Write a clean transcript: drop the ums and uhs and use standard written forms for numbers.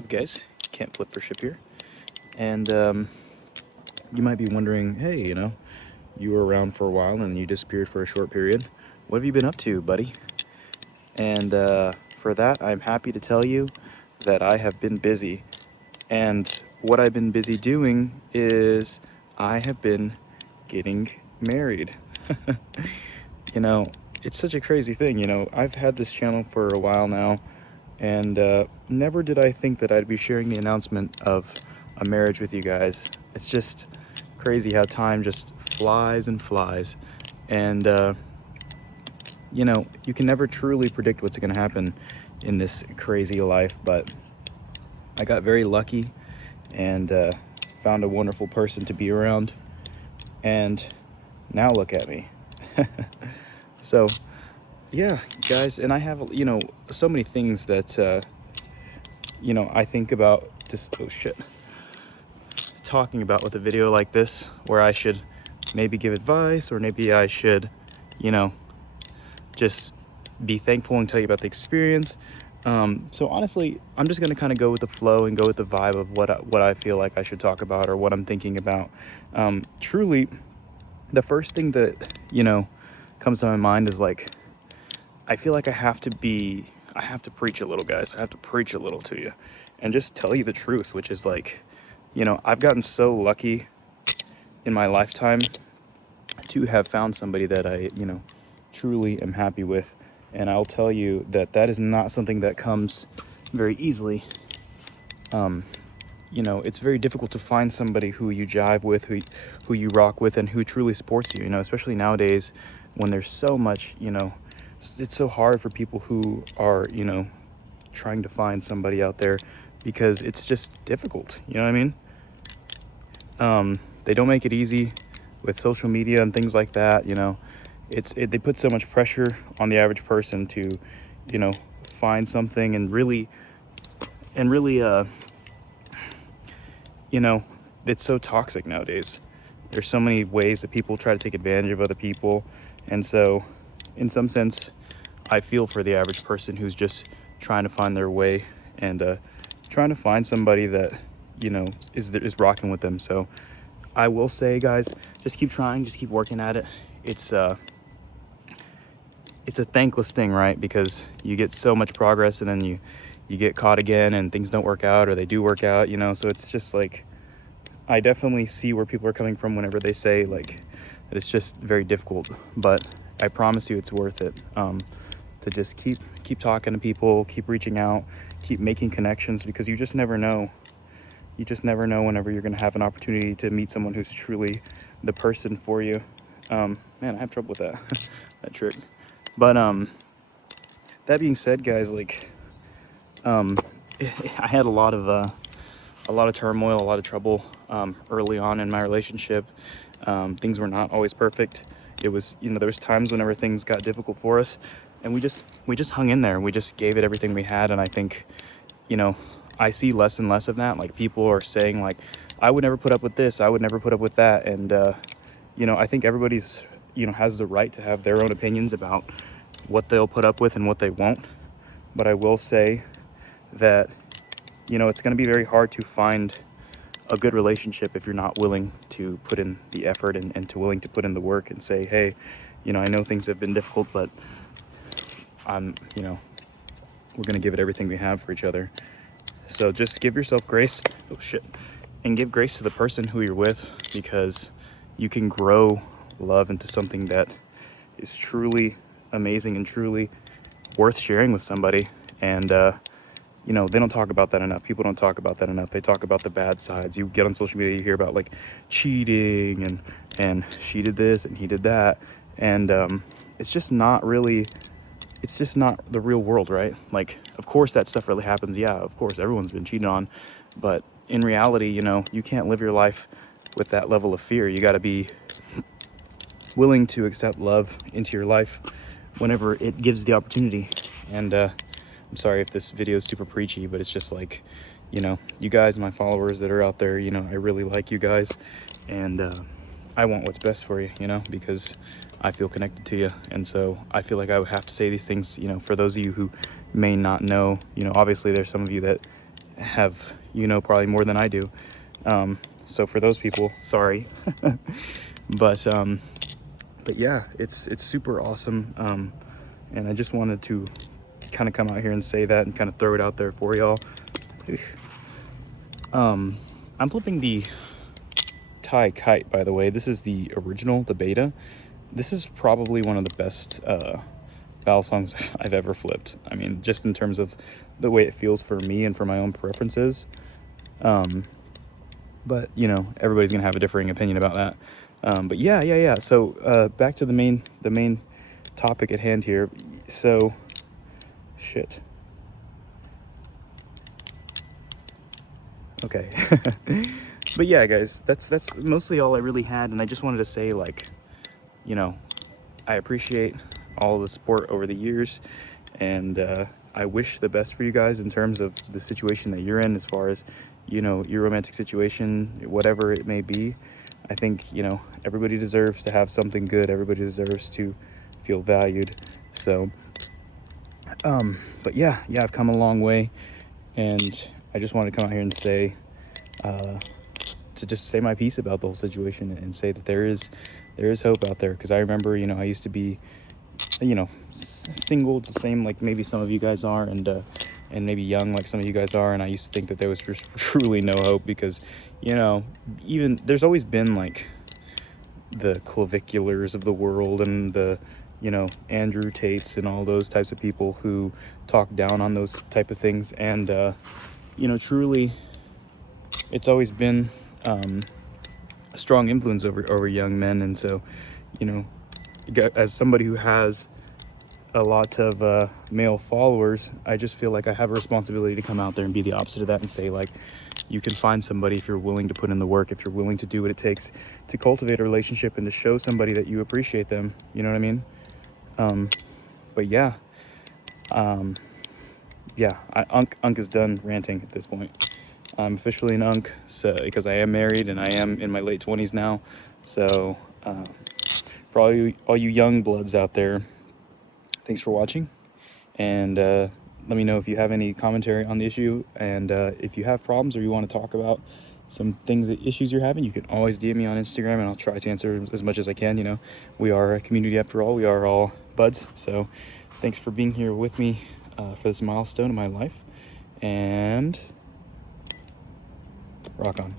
What's up, guys? Can't Flip for Ship here. And you might be wondering, hey, you were around for a while and you disappeared for a short period. What have you been up to, buddy? And for that, I'm happy to tell you that I have been busy. And what I've been busy doing is I have been getting married. You know, it's such a crazy thing. I've had this channel for a while now, and never did I think that I'd be sharing the announcement of a marriage with you guys. It's just crazy how time just flies and flies. And you can never truly predict what's going to happen in this crazy life, but I got very lucky and found a wonderful person to be around, and now look at me. So yeah, guys, and I have so many things that I think about just talking about with a video like this, where I should maybe give advice, or maybe I should just be thankful and tell you about the experience. So honestly, I'm just gonna kind of go with the flow and go with the vibe of what I feel like I should talk about, or what I'm thinking about. Truly, the first thing that comes to my mind is like, I feel like I have to preach a little, guys. I have to preach a little to you and just tell you the truth, which is like, I've gotten so lucky in my lifetime to have found somebody that I truly am happy with. And I'll tell you that that is not something that comes very easily. It's very difficult to find somebody who you jive with, who you rock with, and who truly supports you, especially nowadays when there's so much, it's so hard for people who are, trying to find somebody out there, because it's just difficult, you know what I mean? They don't make it easy with social media and things like that, they put so much pressure on the average person to, find something and really, it's so toxic nowadays. There's so many ways that people try to take advantage of other people. And so in some sense, I feel for the average person who's just trying to find their way and trying to find somebody that, is rocking with them. So I will say, guys, just keep trying, just keep working at it. It's a thankless thing, right? Because you get so much progress and then you get caught again and things don't work out, or they do work out, so it's just like, I definitely see where people are coming from whenever they say like that it's just very difficult, but I promise you it's worth it, to just keep talking to people, keep reaching out, keep making connections, because you just never know whenever you're going to have an opportunity to meet someone who's truly the person for you. Man, I have trouble with that that trick. But that being said, guys, like I had a lot of turmoil, a lot of trouble early on in my relationship. Things were not always perfect. It was, there was times whenever things got difficult for us, and we just hung in there. We just gave it everything we had. And I think, I see less and less of that. Like, people are saying like, I would never put up with this, I would never put up with that. And I think everybody's has the right to have their own opinions about what they'll put up with and what they won't. But I will say that it's going to be very hard to find a good relationship if you're not willing to put in the effort and to willing to put in the work and say, hey, I know things have been difficult, but we're going to give it everything we have for each other. So just give yourself grace. Oh shit. And give grace to the person who you're with, because you can grow love into something that is truly amazing and truly worth sharing with somebody. And they don't talk about that enough. People don't talk about that enough. They talk about the bad sides. You get on social media, you hear about like cheating and she did this and he did that. And it's just not the real world, right? Like, of course that stuff really happens. Yeah, of course, everyone's been cheated on. But in reality, you can't live your life with that level of fear. You got to be willing to accept love into your life whenever it gives the opportunity. And I'm sorry if this video is super preachy, but it's just like, you guys, my followers that are out there, I really like you guys, and I want what's best for you, because I feel connected to you. And so I feel like I would have to say these things, for those of you who may not know, obviously there's some of you that have, you know, probably more than I do. So for those people, sorry. but yeah, it's super awesome. And I just wanted to kind of come out here and say that and kind of throw it out there for y'all. I'm flipping the Thai Kite, by the way. This is the original, the beta. This is probably one of the best battle songs I've ever flipped. I mean, just in terms of the way it feels for me and for my own preferences. But you know, everybody's gonna have a differing opinion about that. But yeah. So back to the main topic at hand here. So shit. Okay. But yeah, guys, that's mostly all I really had, and I just wanted to say, like, you know, I appreciate all the support over the years, and I wish the best for you guys in terms of the situation that you're in, as far as, you know, your romantic situation, whatever it may be. I think, you know, everybody deserves to have something good. Everybody deserves to feel valued. So but yeah, I've come a long way, and I just want to come out here and say, to just say my piece about the whole situation, and say that there is hope out there. Because I remember, you know, I used to be, you know, single, the same like maybe some of you guys are, and maybe young like some of you guys are, and I used to think that there was just truly no hope, because, you know, even there's always been like the claviculars of the world, and the, you know, Andrew Tates and all those types of people who talk down on those type of things. And you know, truly, it's always been a strong influence over young men. And so, you know, as somebody who has a lot of male followers, I just feel like I have a responsibility to come out there and be the opposite of that, and say, like, you can find somebody if you're willing to put in the work, if you're willing to do what it takes to cultivate a relationship and to show somebody that you appreciate them. You know what I mean? But yeah, Unk is done ranting at this point. I'm officially an Unk, so, because I am married and I am in my late 20s now. So for all you young bloods out there, thanks for watching, and let me know if you have any commentary on the issue, and if you have problems or you want to talk about some issues you're having, you can always DM me on Instagram, and I'll try to answer as much as I can. You know, we are a community after all. We are all buds. So thanks for being here with me for this milestone in my life, and rock on.